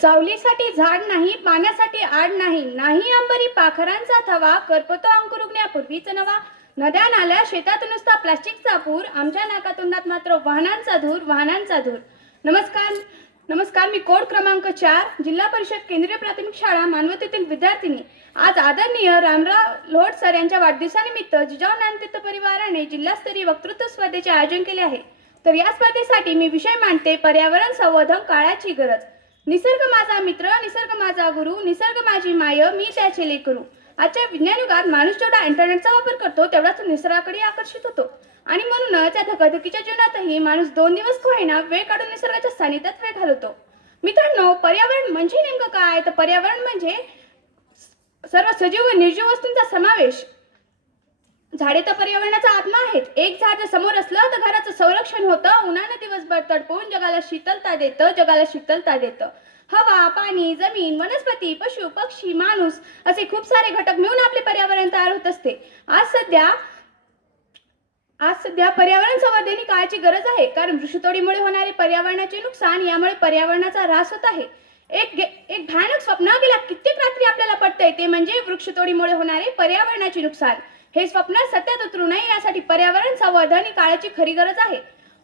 सावलीसाठी झाड नाही पाण्यासाठी आड नाही नाही अंबरी पाखरांचा थवा करपतो अंकुरुगण्यापूर्वीच नवा. नद्या नाल्या शेतात नुसता प्लास्टिकचा पूर आमच्या नाकातोंडात मात्र वाहनांचा धूर वाहनांचा धूर. नमस्कार नमस्कार मी कोड क्रमांक चार जिल्हा परिषद केंद्रीय प्राथमिक शाळा मानवतेतील विद्यार्थिनी. आज आदरणीय रामराव लोट सर यांच्या वाढदिवसानिमित्त जिजाऊ ज्ञानतीर्थ परिवाराने जिल्हास्तरीय वक्तृत्व स्पर्धेचे आयोजन केले आहे. तर या स्पर्धेसाठी मी विषय मांडते पर्यावरण संवर्धन काळाची गरज. निसर्ग माझा मित्र निसर्ग माझा गुरु निसर्ग माझी माय मी त्याचे लेकरू. आजच्या विज्ञान युगात माणूस जेवढा इंटरनेटचा वापर करतो तेवढाच तो निसर्गाकडे आकर्षित होतो. आणि म्हणूनच या धकाधकीच्या जीवनातही माणूस दोन दिवस का वेळ काढून निसर्गाच्या सानिध्यात वेळ घालवतो. मित्रांनो पर्यावरण म्हणजे नेमकं काय? तर पर्यावरण म्हणजे सर्व सजीव व निर्जीव वस्तूंचा समावेश. झाडे तर पर्यावरणाचा आत्मा आहेत. एक झाड जर समोर असलं तर घरात संरक्षण होतं. उन्हानं दिवसभर तडपवून जगाला शीतलता देतं जगाला शीतलता देतं. हवा पाणी जमीन वनस्पती पशु पक्षी माणूस असे खूप सारे घटक मिळून आपले पर्यावरण तयार होत असते. आज सध्या आज सध्या पर्यावरण संवर्धन ही काळाची गरज आहे. कारण वृक्षतोडीमुळे होणारे पर्यावरणाचे नुकसान यामुळे पर्यावरणाचा ऱ्हास होत आहे. एक एक भयानक स्वप्न गेल्या कित्येक रात्री आपल्याला पडतंय ते म्हणजे वृक्षतोडीमुळे होणारे पर्यावरणाचे नुकसान. हे स्वप्न सत्यात उतरू नये यासाठी पर्यावरण संवर्धन ही काळाची खरी गरज आहे.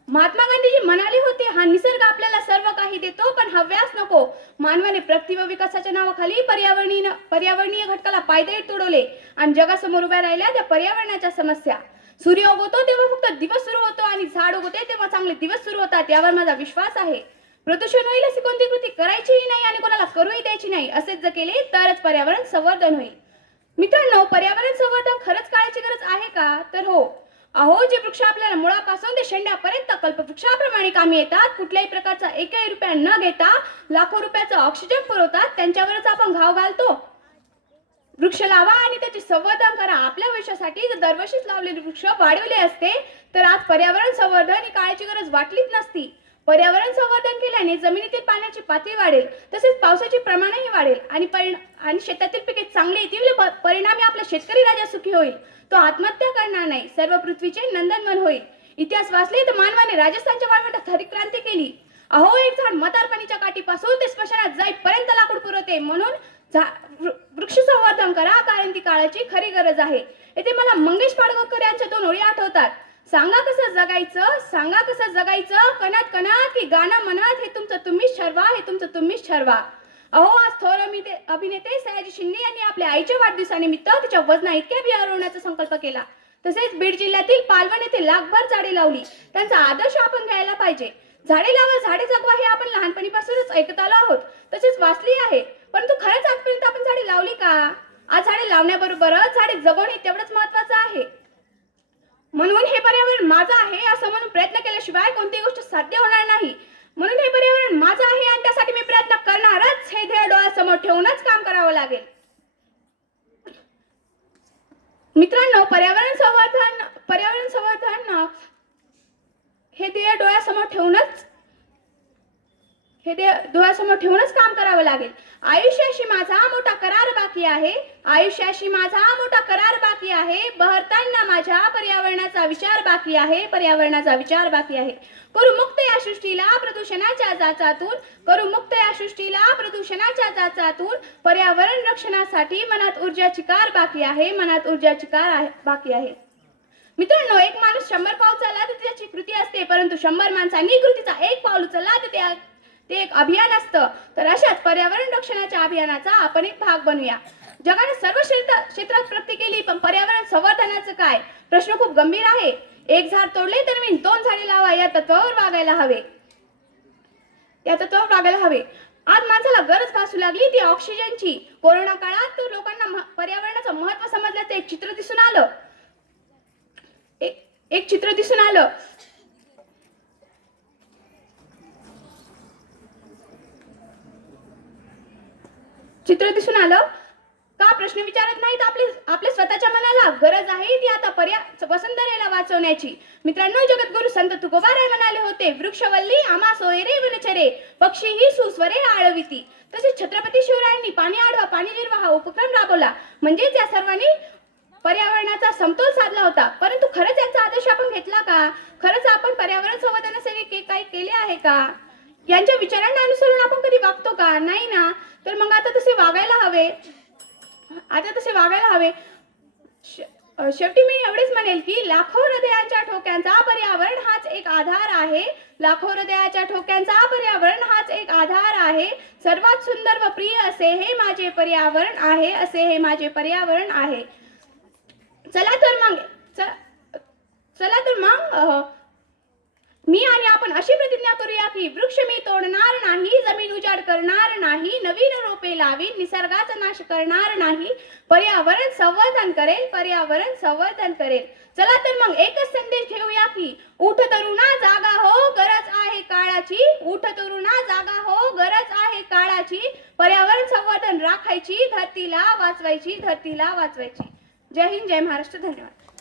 महात्मा गांधीजी म्हणाले होते हा निसर्ग आपल्याला सर्व काही देतो पण हव्यास नको. मानवाने प्रगती व विकासाच्या नावाखाली पर्यावरणीय पर्यावरणीय घटकाला पायदळी तुडवले आणि जगासमोर उभ्या राहिल्या त्या पर्यावरणाच्या समस्या. सूर्य उगवतो तेव्हा फक्त दिवस सुरू होतो आणि झाड उगवते तेव्हा चांगले दिवस सुरू होतात यावर माझा विश्वास आहे. प्रदूषण होईल अशी कोणती कृती करायचीही नाही आणि कोणाला करूही द्यायची नाही असेच जर केले तरच पर्यावरण संवर्धन होईल. मित्रांनो पर्यावरण संवर्धन खरंच काळाची गरज आहे का? तर हो. अहो जे वृक्ष आपल्याला मुळापासून ते शेंड्यापर्यंत कल्पवृक्षाप्रमाणे कामी येतात कुठल्याही प्रकारचा एकही रुपया न घेता लाखो रुपयाचा ऑक्सिजन पुरवतात त्यांच्यावरच आपण घाव घालतो. वृक्ष लावा आणि त्याचे संवर्धन करा. आपल्या भविष्यासाठी जर दरवर्षीच लावलेले वृक्ष वाढवले असते तर आज पर्यावरण संवर्धन ही काळाची गरज वाटलीच नसती. पर्यावरण संवर्धन केल्याने जमिनीतील पाण्याची पातळी वाढेल तसेच पावसाचे प्रमाणही वाढेल आणि परिण आणि शेतातील पिके चांगली येतील परिणामी आपला शेतकरी राजा सुखी होईल. तो आत्महत्या करणार नाही सर्व पृथ्वीचे नंदनवन होईल. इतिहास वाचले तर मानवाने राजस्थानच्या वाळवंटात हरितक्रांती केली. अहो एक झाड मतारपणीच्या काठीपासून ते स्मशानात जाईपर्यंत लाकूड पुरवते म्हणून झा- वृ- वृक्ष संवर्धन करा कारण ती काळाची खरी गरज आहे. येथे मला मंगेश पाडगावकर यांच्या दोन ओळी आठवतात. सांगा कसं जगायचं? सांगा कसं जगायचं? कणात कणात की गाणं म्हणत हे तुमचं तुम्हीच ठरवा हे तुमचं तुम्हीच ठरवा. अहो आज थोर अभिनेते अभिनेते सयाजी शिंदे यांनी आपल्या आईच्या वाढदिवसानिमित्त तिच्या वजना इतक्या बिया संकल्प केला. तसेच बीड जिल्ह्यातील पालवण येथे लाखभर झाडे लावली. त्यांचा आदर्श आपण घ्यायला पाहिजे. झाडे लावा झाडे जगवा हे आपण लहानपणीपासूनच ऐकत आलो आहोत. तसेच वाचली आहे. परंतु खरंच आजपर्यंत आपण झाडे लावली का? आज झाडे लावण्याबरोबरच झाडे जगवणे तेवढंच महत्वाचं आहे. म्हणून हे पर्यावरण माझं आहे असं म्हणून प्रयत्न केल्याशिवाय कोणतीही गोष्ट साध्य होणार नाही. म्हणून हे पर्यावरण माझं आहे आणि त्यासाठी मी प्रयत्न करणारच. हे ध्येय डोळ्यासमोर ठेवूनच काम करावं लागेल. मित्रांनो पर्यावरण संवर्धन पर्यावरण संवर्धन हे ध्येय डोळ्यासमोर ठेवूनच हे ध्येय डोळ्यासमोर ठेवूनच काम करावं लागेल. आयुष्याशी माझा मोठा बाकी आहे. आयुष्याशी माझा मोठा करार बाकी आहे. बहरताना माझ्या पर्यावरणाचा विचार बाकी आहे. पर्यावरणाचा विचार बाकी आहे. करू मुक्त या सृष्टीला प्रदूषणाच्या जाचातून करू मुक्त या सृष्टीला प्रदूषणाच्या जाचातून पर्यावरण रक्षणासाठी मनात ऊर्जाची कार बाकी आहे. मनात ऊर्जाची कार आहे बाकी आहे. मित्रांनो एक माणूस शंभर पाऊल चालला तर त्याची कृती असते परंतु शंभर माणसांनी कृतीचा एक पाऊल उचलला तर त्या ते एक अभियान असतं. तर अशाच पर्यावरण रक्षणाच्या अभियानाचा आपण एक भाग बनूया. जगाने सर्व क्षेत्र क्षेत्रात प्रगती केली पण पर्यावरण संवर्धनाचं काय? प्रश्न खूप गंभीर आहे. एक झाड तोडले तर मी दोन झाडे लावा या तत्वावर वागायला हवे. या तत्वावर वागायला हवे. आज माणसाला गरज भासू लागली ती ऑक्सिजनची. कोरोना काळात तर लोकांना पर्यावरणाचं महत्त्व समजल्याचं एक चित्र दिसून आलं. एक एक चित्र दिसून आलं. चित्र दिसून आलं? का प्रश्न विचारत नाहीत आपले आपल्या स्वतःच्या मनाला? गरज आहे ती आता पर्या वसंतरेला वाचवण्याची. मित्रांनो जगद्गुरु संत तुकोबाराय म्हणाले होते वृक्षवल्ली आमा सोयरे वनचरे पक्षी ही सुस्वरे आळविती. तसेच छत्रपती शिवरायांनी पाणी आडवा पाणी जिरवा हा उपक्रम राबवला. म्हणजेच या सर्वांनी पर्यावरणाचा समतोल साधला होता. परंतु खरंच याचा आदर्श आपण घेतला का? खरंच आपण पर्यावरण संवर्धनासाठी के- काही केले आहे का? यांच्या विचारांना अनुसरून आपण कधी वागतो का? नाही ना? तर मग आता तसे वागायला हवे. आता तसे वागायला हवे. शेवटी मी एवढेच म्हणेल की लाखो हृदयाच्या ठोक्यांचा पर्यावरण हाच एक आधार आहे. लाखो हृदयाच्या ठोक्यांचा पर्यावरण हाच एक आधार आहे. सर्वात सुंदर व प्रिय असे हे माझे पर्यावरण आहे असे हे माझे पर्यावरण आहे. चला तर मग चला तर मग मी आणि आपण अशी प्रतिज्ञा करूया की वृक्ष मी तोडणार नाही जमीन उजाड करणार नाही नवीन रोपे लावीन निसर्गाचा नाश करणार नाही. पर्यावरण संवर्धन करेल पर्यावरण संवर्धन करेल. चला तर मग एकच संदेश घेऊया की उठ तरुणा जागा हो गरज आहे काळाची. उठ तरुणा जागा हो गरज आहे काळाची. पर्यावरण संवर्धन राखायची धरतीला वाचवायची धरतीला वाचवायची. जय हिंद जय महाराष्ट्र. धन्यवाद.